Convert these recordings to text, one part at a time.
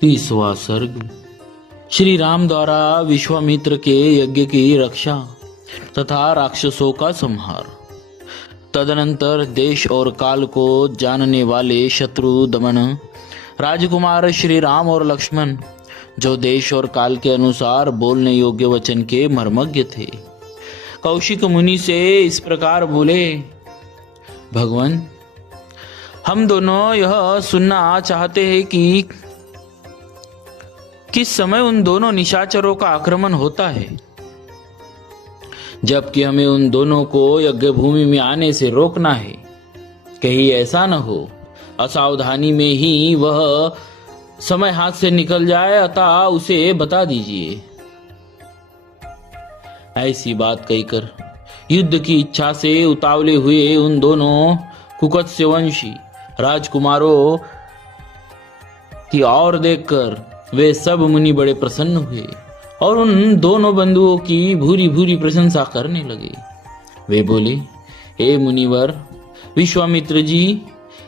30वां सर्ग। श्री राम द्वारा विश्वामित्र के यज्ञ की रक्षा तथा राक्षसों का संहार। तदनंतर देश और काल को जानने वाले शत्रु दमन राजकुमार श्री राम और लक्ष्मण, जो देश और काल के अनुसार बोलने योग्य वचन के मर्मज्ञ थे, कौशिक मुनि से इस प्रकार बोले। भगवान, हम दोनों यह सुनना चाहते हैं कि किस समय उन दोनों निशाचरों का आक्रमण होता है, जबकि हमें उन दोनों को यज्ञ भूमि में आने से रोकना है। कहीं ऐसा न हो असावधानी में ही वह समय हाथ से निकल जाए, अतः उसे बता दीजिए। ऐसी बात कहकर युद्ध की इच्छा से उतावले हुए उन दोनों कुकुत्स्यवंशी राजकुमारों की ओर देखकर वे सब मुनि बड़े प्रसन्न हुए और उन दोनों बंधुओं की भूरी भूरी प्रशंसा करने लगे। वे बोले, हे मुनिवर, विश्वामित्र जी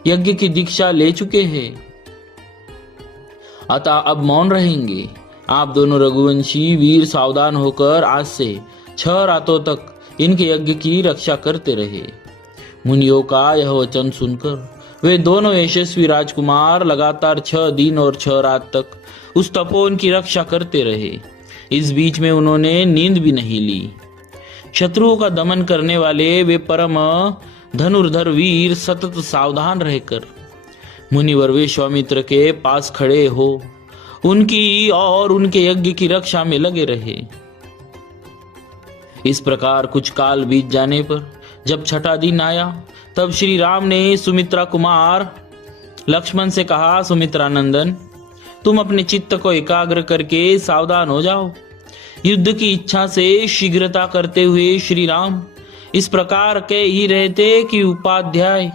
यज्ञ की दीक्षा ले चुके हैं, अतः अब मौन रहेंगे। आप दोनों रघुवंशी वीर सावधान होकर आज से 6 रातों तक इनके यज्ञ की रक्षा करते रहे। मुनियों का यह वचन सुनकर वे दोनों यशस्वी राजकुमार लगातार 6 दिन और 6 रात तक उस तपोवन की रक्षा करते रहे। इस बीच में उन्होंने नींद भी नहीं ली। शत्रुओं का दमन करने वाले वे परम धनुर्धर वीर सतत सावधान रहकर मुनिवर विश्वामित्र के पास खड़े हो उनकी और उनके यज्ञ की रक्षा में लगे रहे। इस प्रकार कुछ काल बीत जाने पर जब 6ठा दिन आया, तब श्री राम ने सुमित्रा कुमार लक्ष्मण से कहा, सुमित्रा नंदन, तुम अपने चित्त को एकाग्र करके सावधान हो जाओ। युद्ध की इच्छा से शीघ्रता करते हुए श्री राम इस प्रकार के ही रहते कि उपाध्याय,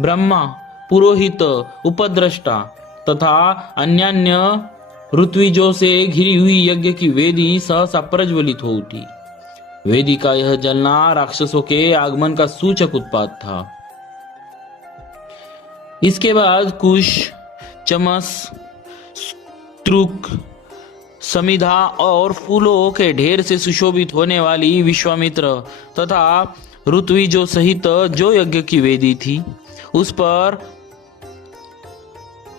ब्रह्मा, पुरोहित, उपद्रष्टा तथा अन्यान्य ऋत्विजों से घिरी हुई यज्ञ की वेदी सहसा प्रज्वलित हो उठी। वेदी का यह जलना राक्षसों के आगमन का सूचक उत्पात था। इसके बाद कुश, चमस, त्रुक, समिधा और फूलों के ढेर से सुशोभित होने वाली विश्वामित्र तथा ऋत्विजों सहित जो यज्ञ की वेदी थी, उस पर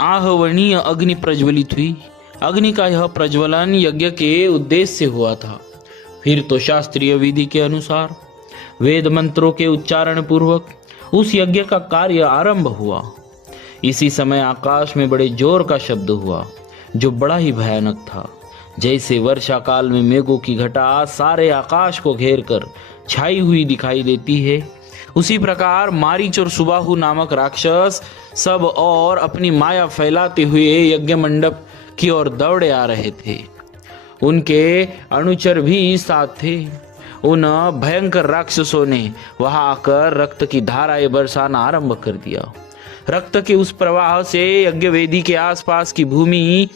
आहवनीय अग्नि प्रज्वलित हुई। अग्नि का यह प्रज्वलन यज्ञ के उद्देश्य से हुआ था। फिर तो शास्त्रीय विधि के अनुसार वेद मंत्रों के उच्चारण पूर्वक उस यज्ञ का कार्य आरंभ हुआ। इसी समय आकाश में बड़े जोर का शब्द हुआ, जो बड़ा ही भयानक था। जैसे वर्षा काल में मेघों की घटा सारे आकाश को घेर कर छाई हुई दिखाई देती है, उसी प्रकार मारीच और सुबाहु नामक राक्षस सब और अपनी माया फैलाते हुए यज्ञ मंडप की ओर दौड़े आ रहे थे। उनके अनुचर भी साथ थे। उन भयंकर राक्षसों ने वहां आकर रक्त की धाराएं बरसाना आरंभ कर दिया। रक्त के उस प्रवाह से यज्ञ वेदी के आसपास की भूमि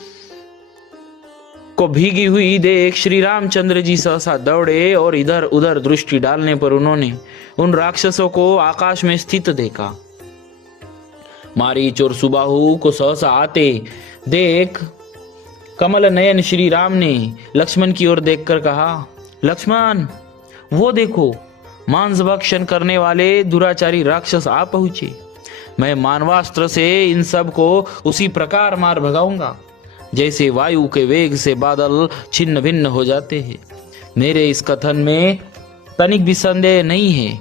को भीगी हुई देख श्री रामचंद्र जी सहसा दौड़े और इधर उधर दृष्टि डालने पर उन्होंने उन राक्षसों को आकाश में स्थित देखा। मारीच और सुबाहु को सहसा आते देख कमल नयन श्री राम ने लक्ष्मण की ओर देखकर कहा, लक्ष्मण, वो देखो, मांस भक्षण करने वाले दुराचारी राक्षस आ पहुंचे। मैं मानवास्त्र से इन सब को उसी प्रकार मार भगाऊंगा जैसे वायु के वेग से बादल छिन्न भिन्न हो जाते हैं। मेरे इस कथन में तनिक भी संदेह नहीं है।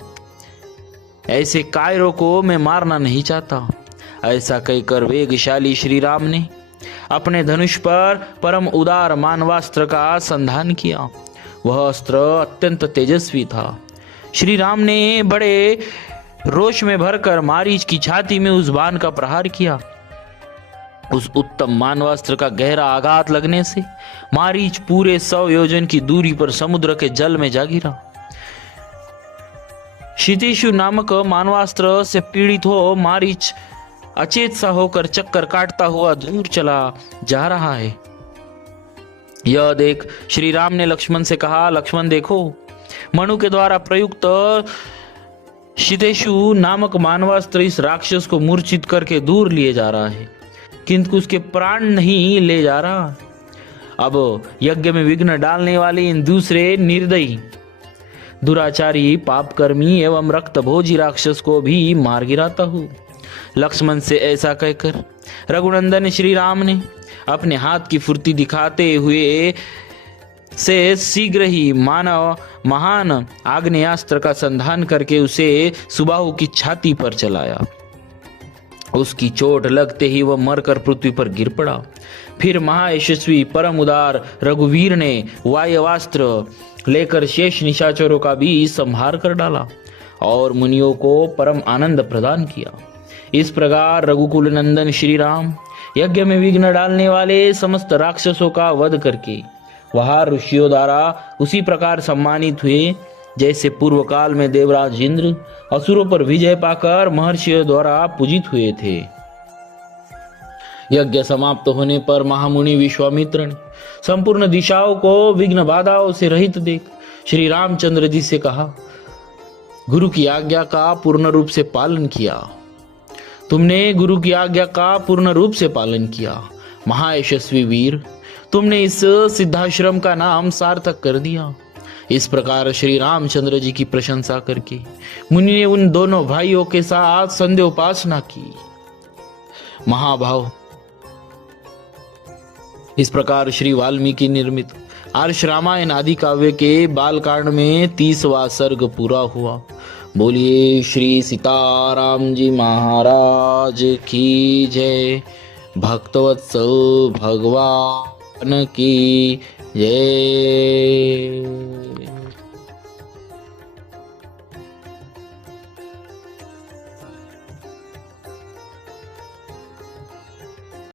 ऐसे कायरों को मैं मारना नहीं चाहता। ऐसा कहकर वेगशाली श्री राम ने अपने धनुष पर परम उदार मानवास्त्र का संधान किया। वह अस्त्र अत्यंत तेजस्वी था। श्री राम ने बड़े रोष में भरकर मारीच की छाती में उस बाण का प्रहार किया। उस उत्तम मानवास्त्र का गहरा आघात लगने से मारीच पूरे 100 योजन की दूरी पर समुद्र के जल में जा गिरा। क्षितिशु नामक मानवास्त्र से पीड़ित हो मारीच अचेत सा होकर चक्कर काटता हुआ दूर चला जा रहा है। यह देख श्री राम ने लक्ष्मण से कहा, लक्ष्मण देखो, मनु के द्वारा प्रयुक्त क्षितेशु नामक मानवास्त्र इस राक्षस को मूर्छित करके दूर लिए जा रहा है। किंतु उसके प्राण नहीं ले जा रहा। अब यज्ञ में विघ्न डालने वाले इन दूसरे निर्दयी, दुराचारी, पापकर्मी एवं रक्तभोजी राक्षस को भी मार गिराता हूँ। लक्ष्मण से ऐसा कहकर रघुनंदन श्री राम ने अपने हाथ की फुर्ती दिखाते हुए से शीघ्र ही मानव महान आग्नेयास्त्र का संधान करके उसे सुबाहु की छाती पर चलाया। उसकी चोट लगते ही वह मरकर पृथ्वी पर गिर पड़ा। फिर महायशस्वी परम उदार रघुवीर ने वायवास्त्र लेकर शेष निशाचरों का भी संहार कर डाला और मुनियों को परम आनंद प्रदान किया। इस प्रकार रघुकुल नंदन श्री राम यज्ञ में विघ्न डालने वाले समस्त राक्षसों का वध करके वहां ऋषियों द्वारा उसी प्रकार सम्मानित हुए जैसे पूर्व काल में देवराज इंद्र असुरों पर विजय पाकर महर्षियों द्वारा पूजित हुए थे। यज्ञ समाप्त होने पर महामुनि विश्वामित्र ने संपूर्ण दिशाओं को विघ्न बाधाओं से रहित देख श्री रामचंद्र जी से कहा, गुरु की आज्ञा का पूर्ण रूप से पालन किया। तुमने गुरु की आज्ञा का पूर्ण रूप से पालन किया। महायशस्वी वीर, तुमने इस सिद्धाश्रम का नाम सार्थक कर दिया। इस प्रकार श्री रामचंद्र जी की प्रशंसा करके मुनि ने उन दोनों भाइयों के साथ संध्योपासना की। महाभाव, इस प्रकार श्री वाल्मीकि निर्मित आर्ष रामायण आदि काव्य के बालकांड में 30वां सर्ग पूरा हुआ। बोलिए श्री सीताराम जी महाराज की जय। भक्तवत्सल भगवान की जय।